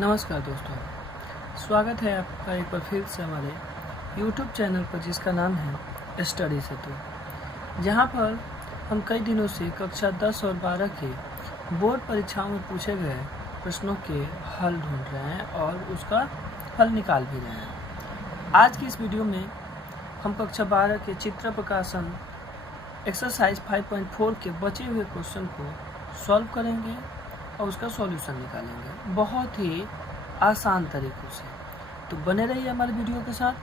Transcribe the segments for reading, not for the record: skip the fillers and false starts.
नमस्कार दोस्तों, स्वागत है आपका एक बार फिर से हमारे YouTube चैनल पर जिसका नाम है स्टडी सेतु, जहां पर हम कई दिनों से कक्षा 10 और 12 के बोर्ड परीक्षाओं में पूछे गए प्रश्नों के हल ढूंढ रहे हैं और उसका हल निकाल भी रहे हैं। आज की इस वीडियो में हम कक्षा 12 के चित्र प्रकाशन एक्सरसाइज 5.4 के बचे हुए क्वेश्चन को सॉल्व करेंगे और उसका सॉल्यूशन निकालेंगे बहुत ही आसान तरीक़ों से। तो बने रहिए हमारे वीडियो के साथ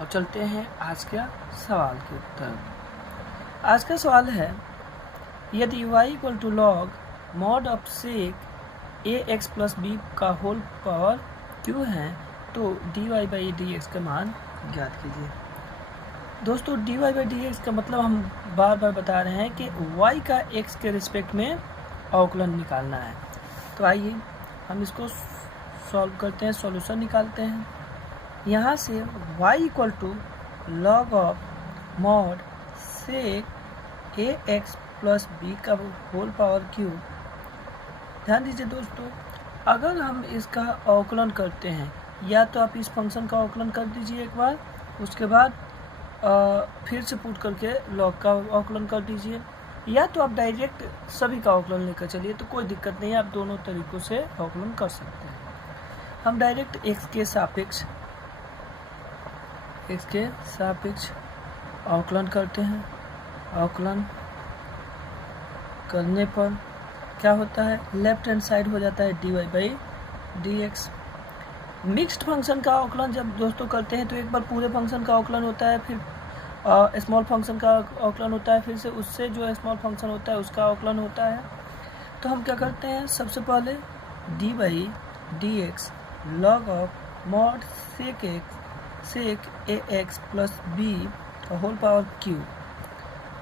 और चलते हैं आज के सवाल के तरफ। आज का सवाल है, यदि y = log mod of sec ax plus b का होल पावर q है तो dy/dx का मान ज्ञात कीजिए। दोस्तों, dy/dx का मतलब हम बार बार बता रहे हैं कि y का x के रिस्पेक्ट में अवकलन निकालना है। तो आइए हम इसको सॉल्व करते हैं, सॉल्यूशन निकालते हैं। यहाँ से y = log of mod sec ax plus b का होल पावर q। ध्यान दीजिए दोस्तों, अगर हम इसका अवकलन करते हैं, या तो आप इस फंक्शन का अवकलन कर दीजिए एक बार, उसके बाद फिर से पुट करके log का अवकलन कर दीजिए, या तो आप डायरेक्ट सभी का अवकलन लेकर चलिए, तो कोई दिक्कत नहीं है, आप दोनों तरीक़ों से अवकलन कर सकते हैं। हम डायरेक्ट x के सापेक्ष अवकलन करते हैं। अवकलन करने पर क्या होता है, लेफ्ट हैंड साइड हो जाता है dy/dx। मिक्स्ड फंक्शन का अवकलन जब दोस्तों करते हैं तो एक बार पूरे फंक्शन का अवकलन होता है, फिर स्मॉल फंक्शन का अवकलन होता है, फिर से उससे जो स्मॉल फंक्शन होता है उसका अवकलन होता है। तो हम क्या करते हैं, सबसे पहले dy/dx log of mod sec ax plus b का होल पावर q।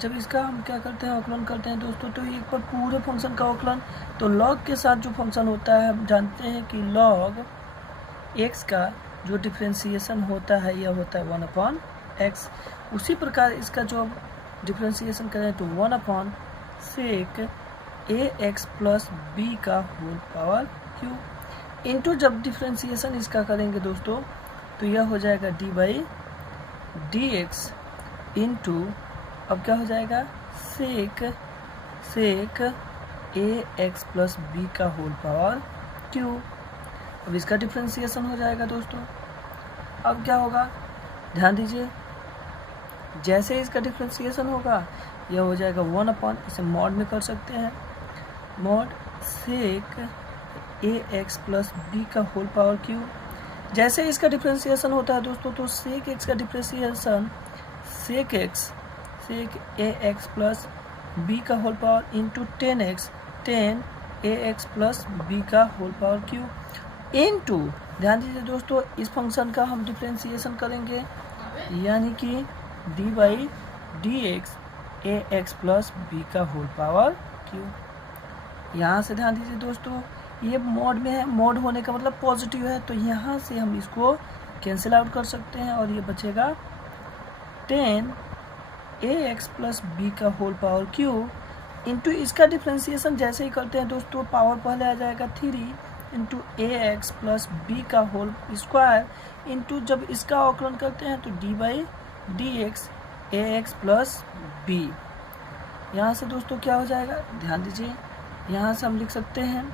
जब इसका हम क्या करते हैं, अवकलन करते हैं दोस्तों, तो एक बार पूरे फंक्शन का अवकलन, तो log के साथ जो फंक्शन होता है हम जानते हैं कि log x का जो डिफ्रेंसिएशन होता है यह होता है 1/x। उसी प्रकार इसका जो डिफ्रेंसिएशन करें तो 1/sec ax प्लस b का होल पावर q इंटू जब डिफ्रेंसिएशन इसका करेंगे दोस्तों तो यह हो जाएगा dy/dx इंटू अब क्या हो जाएगा sec ax प्लस b का होल पावर q। अब इसका डिफ्रेंसिएशन हो जाएगा दोस्तों। अब क्या होगा, ध्यान दीजिए, जैसे इसका डिफ्रेंसिएशन होगा यह हो जाएगा 1/, इसे मॉड में कर सकते हैं, mod sec ax plus b का होल पावर q। जैसे इसका डिफ्रेंसिएशन होता है दोस्तों तो sec x का differentiation sec ax plus b का whole power into 10x ax plus b का होल पावर q इंटू, ध्यान दीजिए दोस्तों, इस फंक्शन का हम डिफ्रेंसिएशन करेंगे, यानी कि dy/dx ax प्लस b का होल पावर q। यहाँ से ध्यान दीजिए दोस्तों, ये मोड में है, मोड होने का मतलब पॉजिटिव है, तो यहाँ से हम इसको कैंसिल आउट कर सकते हैं और ये बचेगा 10 ax प्लस b का होल पावर q इंटू इसका डिफ्रेंसिएशन जैसे ही करते हैं दोस्तों, पावर पहले आ जाएगा 3 इंटू ax प्लस b का होल स्क्वायर इंटू जब इसका अवकलन करते हैं तो dy/dx ax प्लस b। यहाँ से दोस्तों क्या हो जाएगा, ध्यान दीजिए, यहाँ से हम लिख सकते हैं,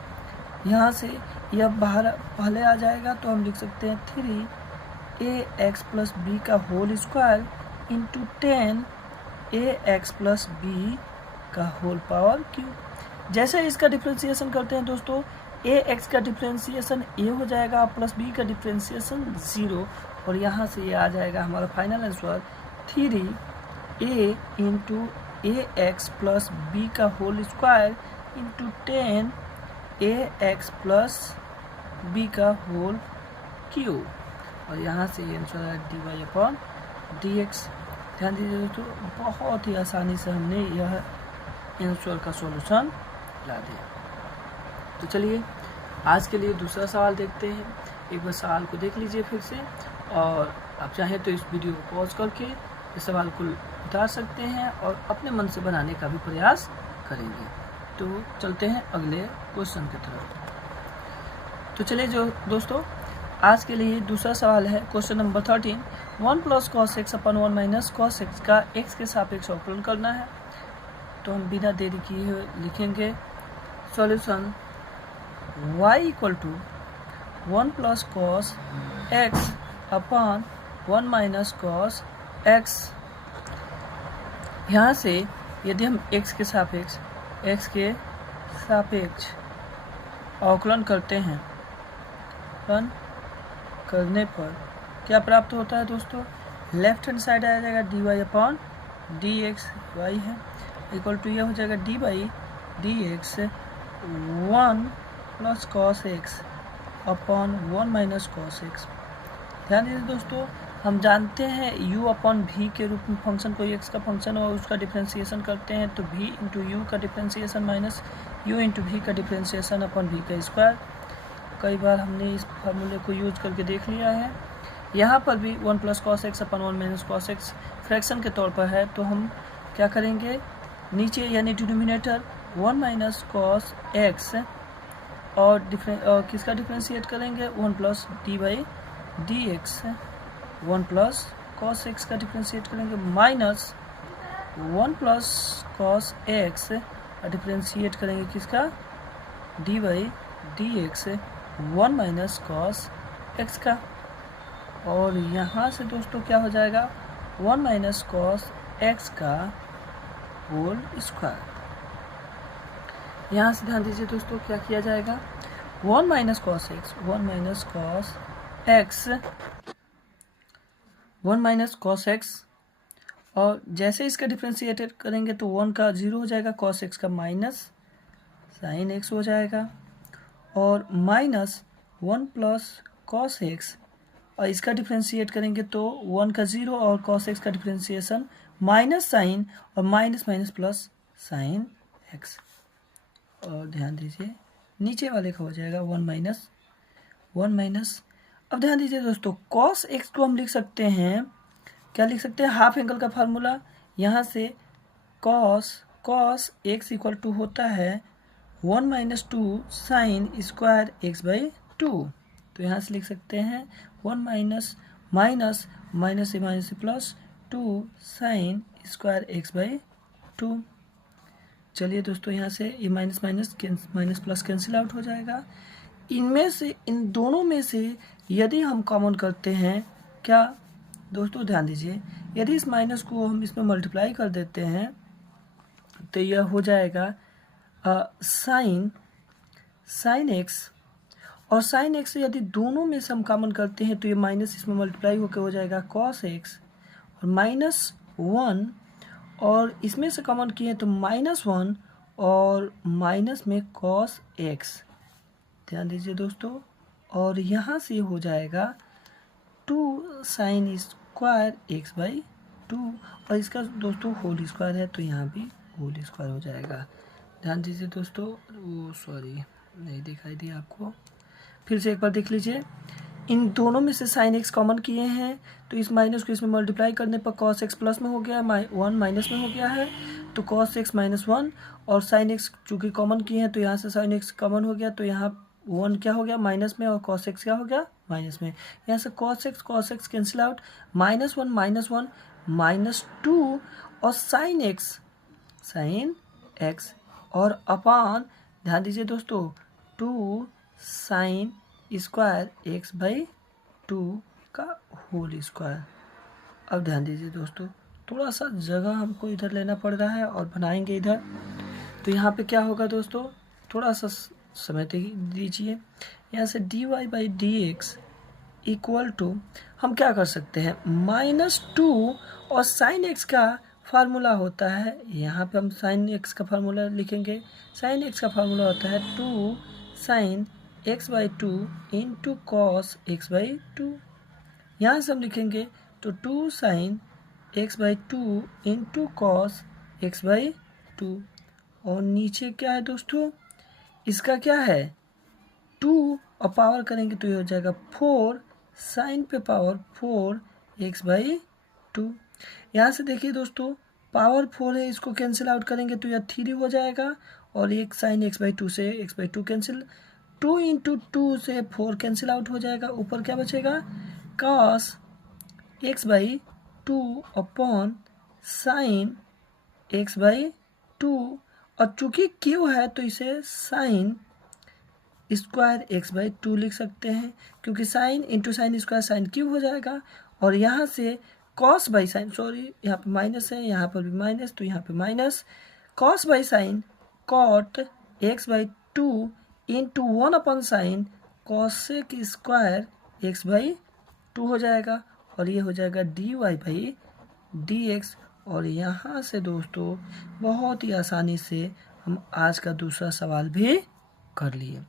यहाँ से यह बाहर पहले आ जाएगा तो हम लिख सकते हैं 3ax प्लस b का whole square into 10 ax plus b का होल पावर q। जैसे इसका डिफ्रेंसिएशन करते हैं दोस्तों, ax का डिफ्रेंसिएशन a हो जाएगा प्लस b का डिफ्रेंसिएशन 0, और यहाँ से ये आ जाएगा हमारा final answer 3a into ax plus b का whole square into 10 ax plus b का होल q, और यहाँ से ये आंसर है dy/dx। ध्यान दीजिए दोस्तों, बहुत ही आसानी से हमने यह आंसर का सॉल्यूशन ला दिया। तो चलिए आज के लिए दूसरा सवाल देखते हैं। एक बार सवाल को देख लीजिए फिर से, और आप चाहें तो इस वीडियो को पॉज करके इस सवाल को उतार सकते हैं और अपने मन से बनाने का भी प्रयास करेंगे। तो चलते हैं अगले क्वेश्चन की तरफ। तो चलिए जो दोस्तों आज के लिए दूसरा सवाल है question number 13। 1 plus cos x upon 1 minus cos x का एक्स के सापेक्ष अवकलन करना है। तो हम बिना देरी किए लिखेंगे solution y equal to 1 plus cos x upon 1 minus cos x. यहाँ से यदि हम x के सापेक्ष अवकलन करते हैं, रन करने पर क्या प्राप्त होता है दोस्तों? लेफ्ट हैंड साइड आ जाएगा dy upon d x, y है इक्वल टू यह हो जाएगा d by d x 1 plus cos x upon 1 minus cos x. ध्यान दीजिए दोस्तों, हम जानते हैं u अपॉन v के रूप में फंक्शन कोई x का फंक्शन और उसका डिफ्रेंसिएशन करते हैं तो v इंटू यू का differentiation minus u into v का डिफ्रेंसिएशन अपॉन v का स्क्वायर। कई बार हमने इस फार्मूले को यूज करके देख लिया है। यहाँ पर भी 1 plus cos x upon 1 minus cos x fraction के तौर पर है, तो हम क्या करेंगे, नीचे यानी डिनोमिनेटर 1 माइनस कॉस एक्स और किसका डिफ्रेंशिएट करेंगे 1 plus D by d x, 1 plus cos x का डिफ्रेंशिएट करेंगे minus 1 plus cos x differentiate करेंगे किसका D by d x 1 minus cos x का। और यहाँ से दोस्तों क्या हो जाएगा 1 माइनस कॉस एक्स का होल स्क्वायर। यहाँ से ध्यान दीजिए दोस्तों क्या किया जाएगा 1 minus cos x 1 minus cos x 1 minus cos x, और जैसे इसका डिफ्रेंशिएटेड करेंगे तो 1 का 0 हो जाएगा, कॉस एक्स का माइनस साइन एक्स हो जाएगा, और माइनस 1 प्लस कॉस एक्स और इसका डिफ्रेंशिएट करेंगे तो 1 का 0 और कॉस एक्स का डिफ्रेंशिएशन माइनस साइन और minus minus plus sine x. और ध्यान दीजिए नीचे वाले का हो जाएगा 1 माइनस। अब ध्यान दीजिए दोस्तों कॉस एक्स को हम लिख सकते हैं, क्या लिख सकते हैं, हाफ एंगल का फार्मूला। यहाँ से कॉस एक्स इक्वल टू होता है 1 minus 2 sine square x by 2। तो यहाँ से लिख सकते हैं 1 माइनस माइनस से plus 2 sine square x by 2। चलिए दोस्तों यहाँ से ये माइनस प्लस कैंसिल आउट हो जाएगा। इनमें से इन दोनों में से यदि हम कॉमन करते हैं, क्या दोस्तों ध्यान दीजिए, यदि इस माइनस को हम इसमें मल्टीप्लाई कर देते हैं तो यह हो जाएगा साइन एक्स, और साइन एक्स यदि दोनों में से हम कॉमन करते हैं तो ये माइनस इसमें मल्टीप्लाई होकर हो जाएगा कॉस एक्स और -1, और इसमें से कॉमन किए तो -1 और माइनस में कॉस एक्स। ध्यान दीजिए दोस्तों, और यहाँ से हो जाएगा 2 साइन स्क्वायर एक्स बाई 2, और इसका दोस्तों होल स्क्वायर है तो यहाँ भी होल स्क्वायर हो जाएगा। ध्यान दीजिए दोस्तों, वो सॉरी नहीं दिखाई दिया आपको, फिर से एक बार देख लीजिए। इन दोनों में से साइन एक्स कॉमन किए हैं तो इस माइनस को इसमें मल्टीप्लाई करने पर कॉस एक्स प्लस में हो गया, 1 माइनस में हो गया है, तो कॉस एक्स -1 और साइन एक्स चूँकि कॉमन किए हैं तो यहाँ से साइन एक्स कॉमन हो गया, तो यहाँ 1 क्या हो गया माइनस में और कॉस एक्स क्या हो गया माइनस में। यहाँ से कॉस एक्स कैंसिल आउट, -1 -2 और साइन एक्स और अपान, ध्यान दीजिए दोस्तों 2 साइन स्क्वायर एक्स बाई 2 का होल स्क्वायर। अब ध्यान दीजिए दोस्तों थोड़ा सा जगह हमको इधर लेना पड़ रहा है और बनाएंगे इधर, तो यहाँ पे क्या होगा दोस्तों, थोड़ा सा समय दीजिए। यहाँ से dy by d x equal to हम क्या कर सकते हैं -2 और साइन एक्स का फार्मूला होता है, यहाँ पे हम साइन एक्स का फार्मूला लिखेंगे। साइन एक्स का फार्मूला होता है 2 sine x by 2 into cos x by 2। यहाँ से हम लिखेंगे तो 2 sine x by 2 into cos x by 2, और नीचे क्या है दोस्तों, इसका क्या है 2 और पावर करेंगे तो ये हो जाएगा 4 साइन पे पावर 4 एक्स बाई 2। यहाँ से देखिए दोस्तों पावर 4 है, इसको कैंसिल आउट करेंगे तो यह 3 हो जाएगा, और एक साइन एक्स बाई 2 से एक्स बाई 2 कैंसिल, 2 इंटू 2 से 4 कैंसिल आउट हो जाएगा, ऊपर क्या बचेगा cos x by 2 upon sine x by 2, और चूंकि क्यू है तो इसे साइन स्क्वायर एक्स बाई 2 लिख सकते हैं, क्योंकि sine into sine square sine cube हो जाएगा। और यहाँ से कॉस बाई साइन, सॉरी यहाँ पे माइनस है, यहाँ पर भी माइनस, तो यहाँ पे minus cos by sine cot x by 2 into 1 upon sine cosec square x by 2 हो जाएगा, और ये हो जाएगा d y by d x. और यहाँ से दोस्तों बहुत ही आसानी से हम आज का दूसरा सवाल भी कर लिए।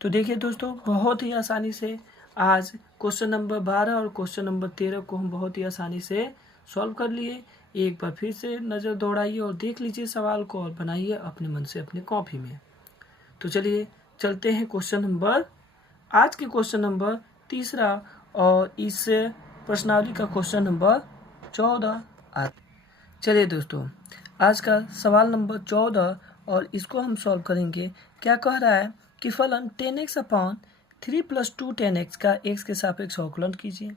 तो देखिए दोस्तों, बहुत ही आसानी से आज क्वेश्चन नंबर 12 और क्वेश्चन नंबर 13 को हम बहुत ही आसानी से सॉल्व कर लिए। एक बार फिर से नज़र दौड़ाइए और देख लीजिए सवाल को, और बनाइए अपने मन से अपने कॉपी में। तो चलिए चलते हैं क्वेश्चन नंबर, आज के क्वेश्चन नंबर 3 और इस प्रश्नावली का क्वेश्चन नंबर 14। चलिए दोस्तों, आज का सवाल नंबर 14 और इसको हम सॉल्व करेंगे। क्या कह रहा है कि फलन 10x अपॉन 3 + 2 10x का x के सापेक्ष अवकलन कीजिए।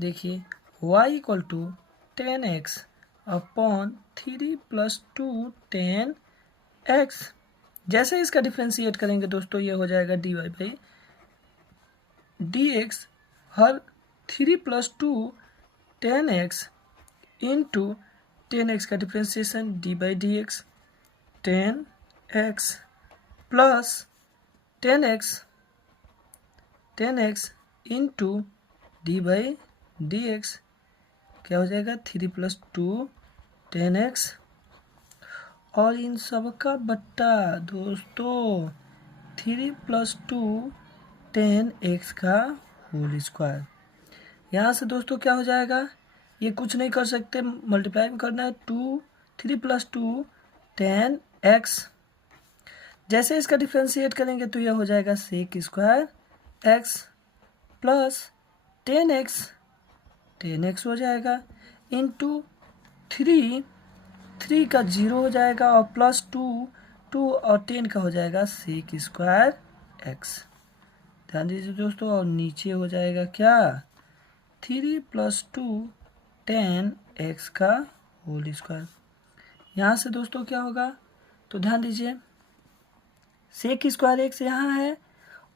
देखिए y equal to 10x upon 3 + 2 10x, जैसे इसका डिफ्रेंशिएट करेंगे दोस्तों ये हो जाएगा dy by dx, her 3 + 2 10x into 10x का differentiation D by d x, 10x plus 10x into d by d x, क्या हो जाएगा 3 + 2 10x, और इन सब का बट्टा दोस्तों 3 + 2 10x का होल स्क्वायर। यहाँ से दोस्तों क्या हो जाएगा, ये कुछ नहीं कर सकते, मल्टीप्लाई में करना है, 3 + 2 10x, जैसे इसका डिफ्रेंशिएट करेंगे तो यह हो जाएगा sec square x plus 10x हो जाएगा इंटू 3 का 0 हो जाएगा, और प्लस 2 और 10 का हो जाएगा सेक स्क्वायर x। ध्यान दीजिए दोस्तों, और नीचे हो जाएगा क्या 3 + 2 10x का होल स्क्वायर। यहाँ से दोस्तों क्या होगा, तो ध्यान दीजिए सेक स्क्वायर एक्स यहाँ है,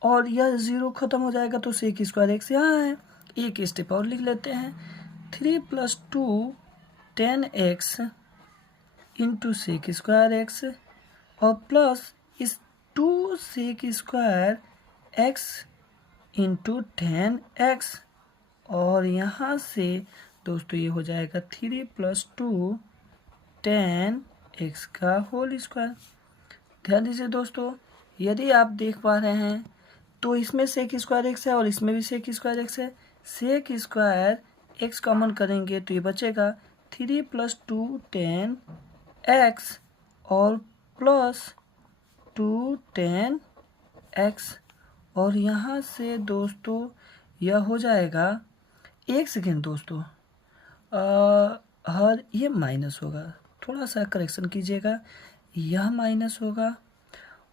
और यह 0 खत्म हो जाएगा तो सेक स्क्वायर एक्स यहाँ है। एक स्टेप और लिख लेते हैं, 3 + 2 10x into sec square x, और प्लस इस 2 सेक स्क्वायर एक्स इंटू 10x, और यहाँ से दोस्तों ये हो जाएगा 3 + 2 10x का होल स्क्वायर। ध्यान दीजिए दोस्तों, यदि आप देख पा रहे हैं तो इसमें सेक स्क्वायर एक्स है और इसमें भी सेक स्क्वायर एक्स है। सेक स्क्वायर एक्स कॉमन करेंगे तो ये बचेगा 3 + 2 10x और प्लस 2 10x, और यहाँ से दोस्तों यह हो जाएगा, एक सेकेंड दोस्तों, हर ये माइनस होगा, थोड़ा सा करेक्शन कीजिएगा, यह माइनस होगा,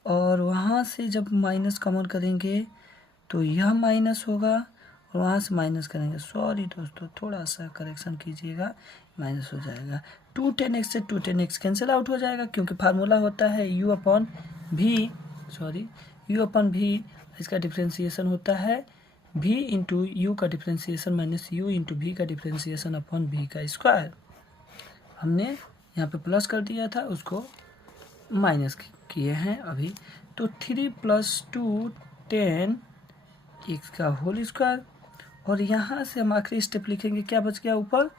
और वहाँ से जब माइनस कॉमन करेंगे तो यह माइनस होगा, और वहाँ से माइनस करेंगे, सॉरी दोस्तों थोड़ा सा करेक्शन कीजिएगा, माइनस हो जाएगा। 2 10x से 2 10x कैंसिल आउट हो जाएगा, क्योंकि फार्मूला होता है u अपॉन v, इसका डिफ्रेंसिएशन होता है v इंटू यू का differentiation minus u into v का डिफ्रेंसिएशन अपॉन v का स्क्वायर। हमने यहाँ पे प्लस कर दिया था, उसको माइनस किए हैं अभी। तो 3 + 2 10x का होल स्क्वायर, और यहाँ से हम आखिरी स्टेप लिखेंगे, क्या बच गया ऊपर,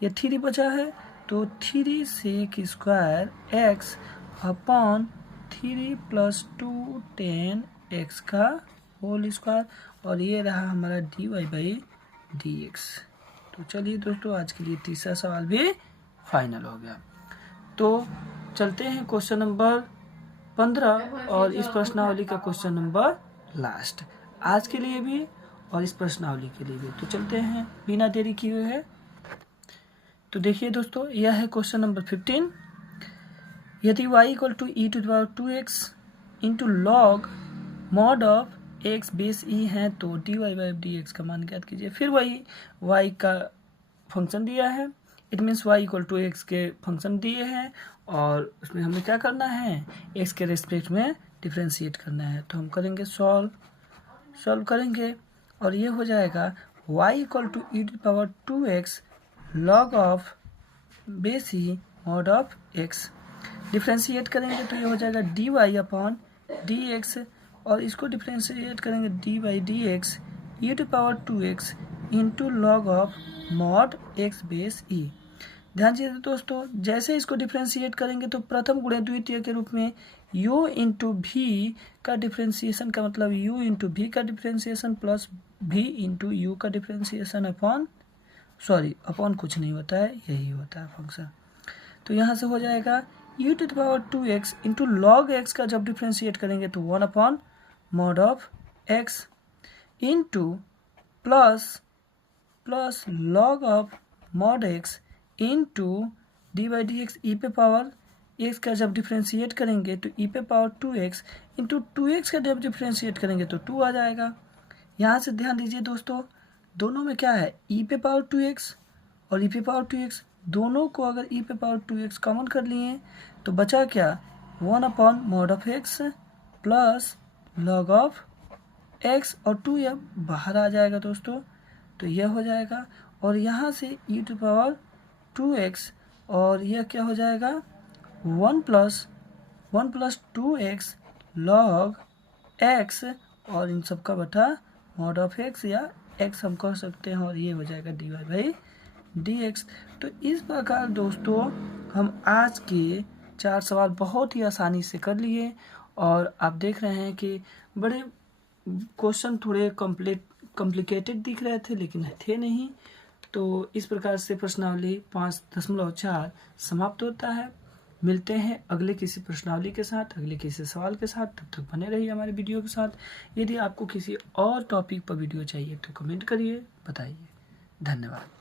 ये 3 बचा है, तो 3 sec square x upon 3 + 2 10x का होल स्क्वायर, और ये रहा हमारा dy बाई dx। तो चलिए दोस्तों, आज के लिए तीसरा सवाल भी फाइनल हो गया। तो चलते हैं क्वेश्चन नंबर 15 और इस प्रश्नावली का क्वेश्चन नंबर लास्ट, आज के लिए भी और इस प्रश्नावली के लिए भी। तो चलते हैं बिना देरी किए हुए है। तो देखिए दोस्तों, यह है क्वेश्चन नंबर 15। यदि y = e⁴ into log mod of x base e है तो dy बाई डी एक्स का मान ज्ञात कीजिए। फिर वही y का फंक्शन दिया है, it means y equal to x के फंक्शन दिए हैं और उसमें हमें क्या करना है, x के रेस्पेक्ट में डिफ्रेंशिएट करना है। तो हम करेंगे सॉल्व करेंगे और ये हो जाएगा y equal to e to power 2x log of base e mod of x। Differentiate करेंगे तो ये हो जाएगा dy अपॉन डी एक्स और इसको डिफ्रेंशिएट करेंगे d by d x e to power 2x into log of mod x base e. ध्यान दीजिए दोस्तों, जैसे इसको डिफ्रेंशिएट करेंगे तो प्रथम गुणे द्वितीय के रूप में u इंटू भी का डिफ्रेंशिएशन का मतलब u इंटू भी का differentiation plus v into u का डिफ्रेंशिएशन अपॉन कुछ नहीं होता है, यही होता है फंक्शन। तो यहाँ से हो जाएगा e to the power 2x into log x का जब डिफ्रेंशिएट करेंगे तो 1 upon mod of x into plus log of mod x into d by d x e पे पावर x का जब डिफ्रेंशिएट करेंगे तो e पे पावर 2x इंटू 2x का जब डिफ्रेंशिएट करेंगे तो 2 आ जाएगा। यहाँ से ध्यान दीजिए दोस्तों, दोनों में क्या है, e पे पावर 2x और e पे पावर 2x, दोनों को अगर e पे पावर 2x कॉमन कर लिए तो बचा क्या, 1 upon mod of x plus log of x और 2 यह बाहर आ जाएगा दोस्तों, तो यह हो जाएगा। और यहाँ से e टू पावर 2x और यह क्या हो जाएगा 1 प्लस 2x लॉग x और इन सब का बटा मॉड ऑफ x या x हम कह सकते हैं और ये हो जाएगा dy बाई dx। तो इस प्रकार दोस्तों हम आज के 4 सवाल बहुत ही आसानी से कर लिए और आप देख रहे हैं कि बड़े क्वेश्चन थोड़े कॉम्प्लिकेटेड दिख रहे थे लेकिन थे नहीं। तो इस प्रकार से प्रश्नावली 5.4 समाप्त होता है। मिलते हैं अगले किसी प्रश्नावली के साथ, अगले किसी सवाल के साथ। तब तक बने रहिए हमारे वीडियो के साथ। यदि आपको किसी और टॉपिक पर वीडियो चाहिए तो कमेंट करिए, बताइए। धन्यवाद।